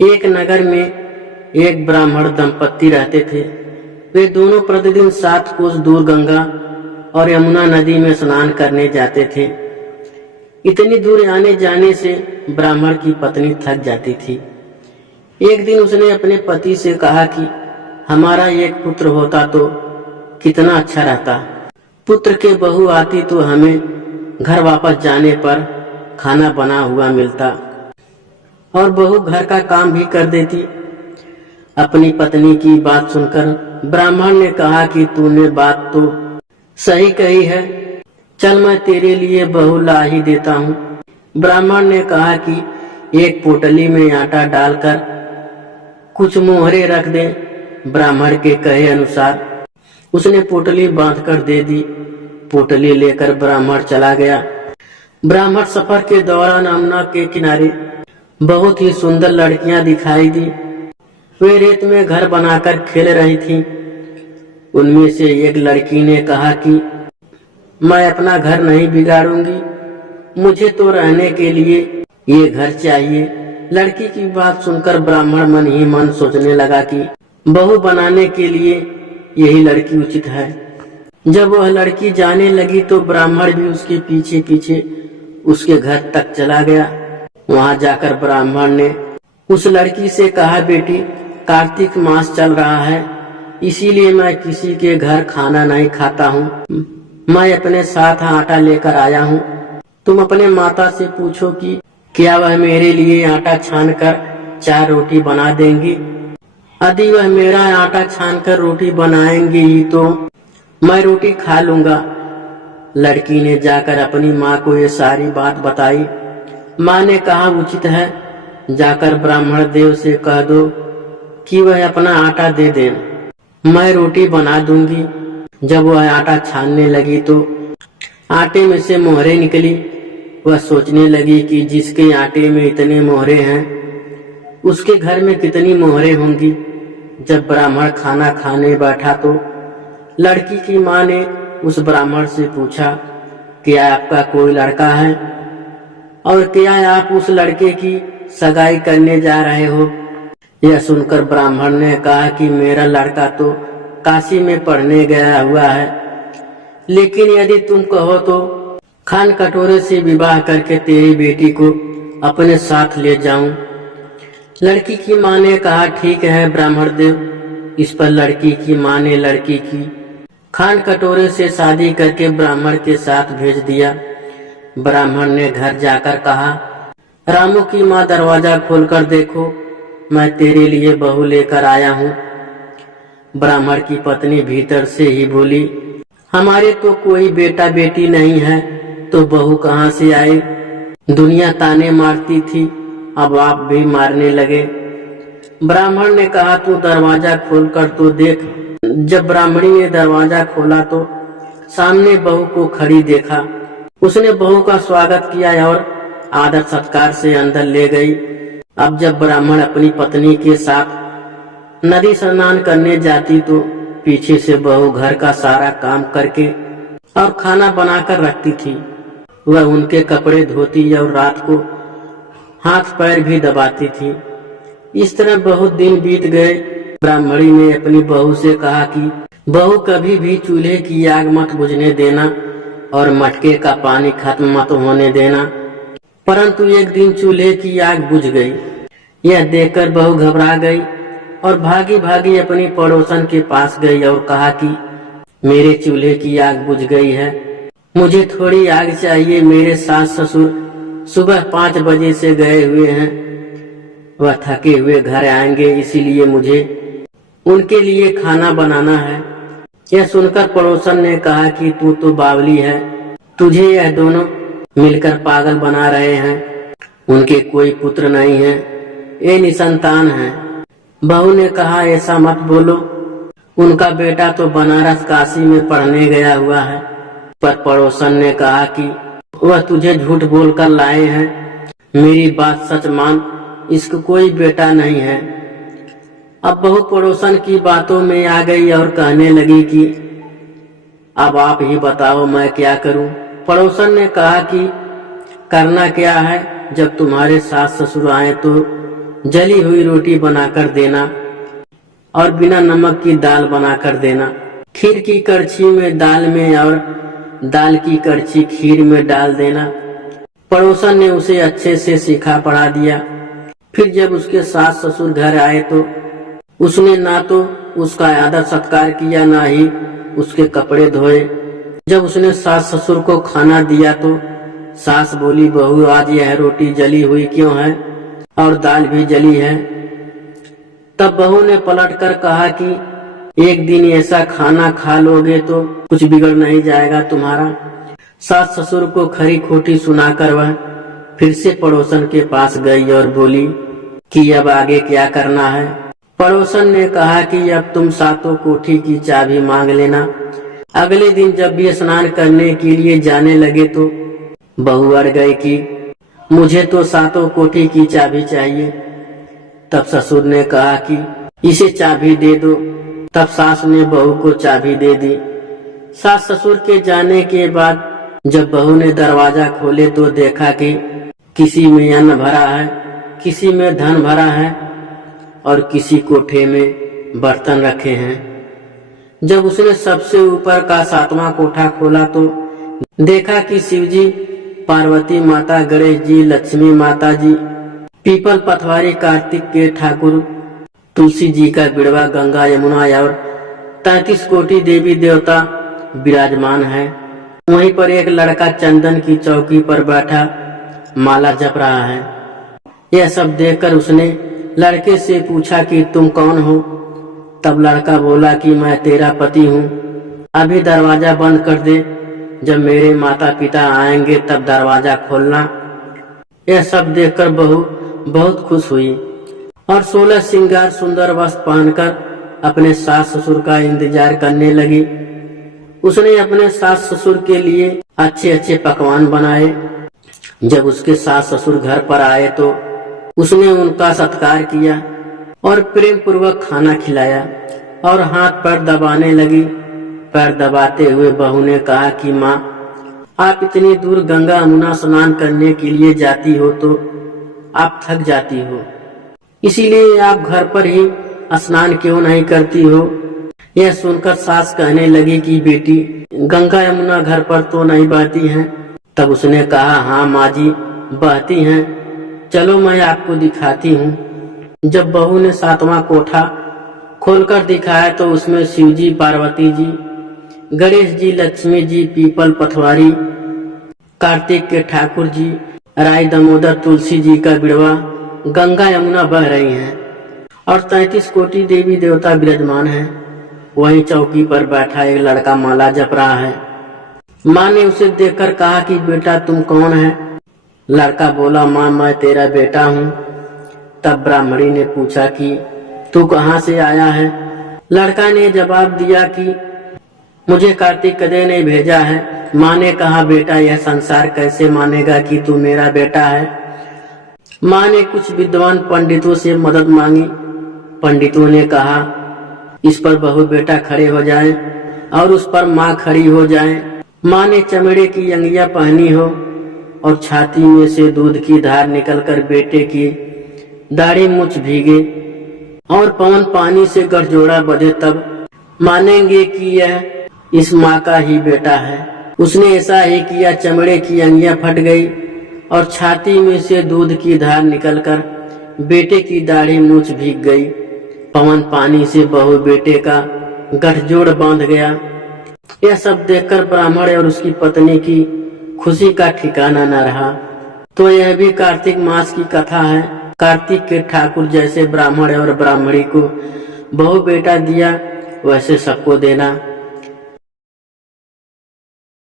एक नगर में एक ब्राह्मण दंपत्ति रहते थे। वे दोनों प्रतिदिन 7 कोस दूर गंगा और यमुना नदी में स्नान करने जाते थे। इतनी दूर आने जाने से ब्राह्मण की पत्नी थक जाती थी। एक दिन उसने अपने पति से कहा कि हमारा एक पुत्र होता तो कितना अच्छा रहता। पुत्र के बहू आती तो हमें घर वापस जाने पर खाना बना हुआ मिलता और बहू घर का काम भी कर देती। अपनी पत्नी की बात सुनकर ब्राह्मण ने कहा कि तूने बात तो सही कही है, चल मैं तेरे लिए बहू ला ही देता हूँ। ब्राह्मण ने कहा कि एक पोटली में आटा डालकर कुछ मोहरे रख दे। ब्राह्मण के कहे अनुसार उसने पोटली बांधकर दे दी। पोटली लेकर ब्राह्मण चला गया। ब्राह्मण सफर के दौरान यमुना के किनारे बहुत ही सुंदर लड़कियां दिखाई दी। वे रेत में घर बनाकर खेल रही थीं। उनमें से एक लड़की ने कहा कि मैं अपना घर नहीं बिगाड़ूंगी, मुझे तो रहने के लिए ये घर चाहिए। लड़की की बात सुनकर ब्राह्मण मन ही मन सोचने लगा कि बहू बनाने के लिए यही लड़की उचित है। जब वह लड़की जाने लगी तो ब्राह्मण भी उसके पीछे पीछे उसके घर तक चला गया। वहां जाकर ब्राह्मण ने उस लड़की से कहा, बेटी कार्तिक मास चल रहा है, इसीलिए मैं किसी के घर खाना नहीं खाता हूँ। मैं अपने साथ आटा लेकर आया हूँ। तुम अपने माता से पूछो कि क्या वह मेरे लिए आटा छानकर 4 रोटी बना देंगी। यदि वह मेरा आटा छानकर रोटी बनाएंगी तो मैं रोटी खा लूंगा। लड़की ने जाकर अपनी माँ को ये सारी बात बताई। माँ ने कहा, उचित है, जाकर ब्राह्मण देव से कह दो कि वह अपना आटा दे दे, मैं रोटी बना दूंगी। जब वह आटा छानने लगी तो आटे में से मोहरे निकली। वह सोचने लगी कि जिसके आटे में इतने मोहरे हैं उसके घर में कितनी मोहरे होंगी। जब ब्राह्मण खाना खाने बैठा तो लड़की की माँ ने उस ब्राह्मण से पूछा, क्या आपका कोई लड़का है और क्या आप उस लड़के की सगाई करने जा रहे हो। यह सुनकर ब्राह्मण ने कहा कि मेरा लड़का तो काशी में पढ़ने गया हुआ है, लेकिन यदि तुम कहो तो खान कटोरे से विवाह करके तेरी बेटी को अपने साथ ले जाऊं। लड़की की माँ ने कहा, ठीक है ब्राह्मण देव। इस पर लड़की की माँ ने लड़की की खान कटोरे से शादी करके ब्राह्मण के साथ भेज दिया। ब्राह्मण ने घर जाकर कहा, रामू की माँ दरवाजा खोलकर देखो, मैं तेरे लिए बहू लेकर आया हूँ। ब्राह्मण की पत्नी भीतर से ही बोली, हमारे तो कोई बेटा बेटी नहीं है, तो बहू कहाँ से आए। दुनिया ताने मारती थी, अब आप भी मारने लगे। ब्राह्मण ने कहा, तू दरवाजा खोलकर तो देख। जब ब्राह्मणी ने दरवाजा खोला तो सामने बहू को खड़ी देखा। उसने बहू का स्वागत किया और आदर सत्कार से अंदर ले गई। अब जब ब्राह्मण अपनी पत्नी के साथ नदी स्नान करने जाती तो पीछे से बहू घर का सारा काम करके और खाना बनाकर रखती थी। वह उनके कपड़े धोती और रात को हाथ पैर भी दबाती थी। इस तरह बहुत दिन बीत गए। ब्राह्मणी ने अपनी बहू से कहा कि बहू कभी भी चूल्हे की आग मत बुझने देना और मटके का पानी खत्म मत होने देना। परंतु एक दिन चूल्हे की आग बुझ गई। यह देखकर बहू घबरा गई और भागी भागी अपनी पड़ोसन के पास गई और कहा कि मेरे चूल्हे की आग बुझ गई है, मुझे थोड़ी आग चाहिए। मेरे सास ससुर सुबह 5 बजे से गए हुए हैं, वह थके हुए घर आएंगे, इसीलिए मुझे उनके लिए खाना बनाना है। यह सुनकर पड़ोसन ने कहा कि तू तो बावली है, तुझे यह दोनों मिलकर पागल बना रहे हैं। उनके कोई पुत्र नहीं है, ये निसंतान है। बहू ने कहा, ऐसा मत बोलो, उनका बेटा तो बनारस काशी में पढ़ने गया हुआ है। पर पड़ोसन ने कहा कि वह तुझे झूठ बोलकर लाए हैं, मेरी बात सच मान, इसको कोई बेटा नहीं है। अब बहू पड़ोसन की बातों में आ गई और कहने लगी कि अब आप ही बताओ मैं क्या करूं। पड़ोसन ने कहा कि करना क्या है, जब तुम्हारे सास ससुर आए तो जली हुई रोटी बनाकर देना और बिना नमक की दाल बनाकर देना। खीर की कड़छी में दाल में और दाल की कड़छी खीर में डाल देना। पड़ोसन ने उसे अच्छे से सिखा पढ़ा दिया। फिर जब उसके सास ससुर घर आए तो उसने ना तो उसका आदर सत्कार किया, ना ही उसके कपड़े धोए। जब उसने सास ससुर को खाना दिया तो सास बोली, बहू आज यह रोटी जली हुई क्यों है और दाल भी जली है। तब बहू ने पलटकर कहा कि एक दिन ऐसा खाना खा लोगे तो कुछ बिगड़ नहीं जाएगा तुम्हारा। सास ससुर को खरी खोटी सुनाकर वह फिर से पड़ोसन के पास गई और बोली कि अब आगे क्या करना है। पड़ोसन ने कहा कि अब तुम सातों कोठी की चाबी मांग लेना। अगले दिन जब भी स्नान करने के लिए जाने लगे तो बहू अड़ गई कि मुझे तो सातों कोठी की चाबी चाहिए। तब ससुर ने कहा कि इसे चाबी दे दो। तब सास ने बहू को चाबी दे दी। सास ससुर के जाने के बाद जब बहू ने दरवाजा खोले तो देखा कि किसी में अन्न भरा है, किसी में धन भरा है और किसी कोठे में बर्तन रखे हैं। जब उसने सबसे ऊपर का 7वां कोठा खोला तो देखा कि शिवजी, पार्वती माता, गणेश जी, लक्ष्मी माता जी, पीपल पथवारी, कार्तिक के ठाकुर, तुलसी जी का बिड़वा, गंगा यमुना और 33 कोटि देवी देवता विराजमान है। वहीं पर एक लड़का चंदन की चौकी पर बैठा माला जप रहा है। यह सब देखकर उसने लड़के से पूछा कि तुम कौन हो। तब लड़का बोला कि मैं तेरा पति हूँ, अभी दरवाजा बंद कर दे, जब मेरे माता पिता आएंगे तब दरवाजा खोलना। यह सब देखकर बहू बहुत खुश हुई और 16 श्रृंगार सुंदर वस्त्र पहनकर अपने सास ससुर का इंतजार करने लगी। उसने अपने सास ससुर के लिए अच्छे अच्छे पकवान बनाए। जब उसके सास ससुर घर पर आए तो उसने उनका सत्कार किया और प्रेम पूर्वक खाना खिलाया और हाथ पैर दबाने लगी। पैर दबाते हुए बहू ने कहा कि माँ, आप इतनी दूर गंगा यमुना स्नान करने के लिए जाती हो तो आप थक जाती हो, इसीलिए आप घर पर ही स्नान क्यों नहीं करती हो। यह सुनकर सास कहने लगी कि बेटी, गंगा यमुना घर पर तो नहीं बहती हैं। तब उसने कहा, हाँ माँ जी, बहती हैं, चलो मैं आपको दिखाती हूँ। जब बहू ने 7वां कोठा खोलकर दिखाया तो उसमें शिवजी, पार्वती जी, गणेश जी, लक्ष्मी जी, पीपल पथवारी, कार्तिक के ठाकुर जी, राय दामोदर, तुलसी जी का बिड़वा, गंगा यमुना बह रही हैं और 33 कोटि देवी देवता विराजमान हैं। वहीं चौकी पर बैठा एक लड़का माला जप रहा है। माँ ने उसे देखकर कहा कि बेटा तुम कौन है। लड़का बोला, माँ मैं तेरा बेटा हूँ। तब ब्राह्मणी ने पूछा कि तू कहाँ से आया है। लड़का ने जवाब दिया कि मुझे कार्तिक कदे ने भेजा है। माँ ने कहा, बेटा यह संसार कैसे मानेगा कि तू मेरा बेटा है। माँ ने कुछ विद्वान पंडितों से मदद मांगी। पंडितों ने कहा, इस पर बहू बेटा खड़े हो जाएं और उस पर माँ खड़ी हो जाएं। माँ ने चमड़े की अंगिया पहनी हो और छाती में से दूध की धार निकलकर बेटे की दाढ़ी मूछ भीगे और पवन पानी से गठजोड़ा बंधे, तब मानेंगे कि यह इस माँ का ही बेटा है। उसने ऐसा ही किया। चमड़े की अंगिया फट गई और छाती में से दूध की धार निकलकर बेटे की दाढ़ी मूछ भीग गई। पवन पानी से बहू बेटे का गठजोड़ बांध गया। यह सब देखकर ब्राह्मण और उसकी पत्नी की खुशी का ठिकाना न रहा। तो यह भी कार्तिक मास की कथा है। कार्तिक के ठाकुर जैसे ब्राह्मण और ब्राह्मणी को बहू बेटा दिया, वैसे सबको देना।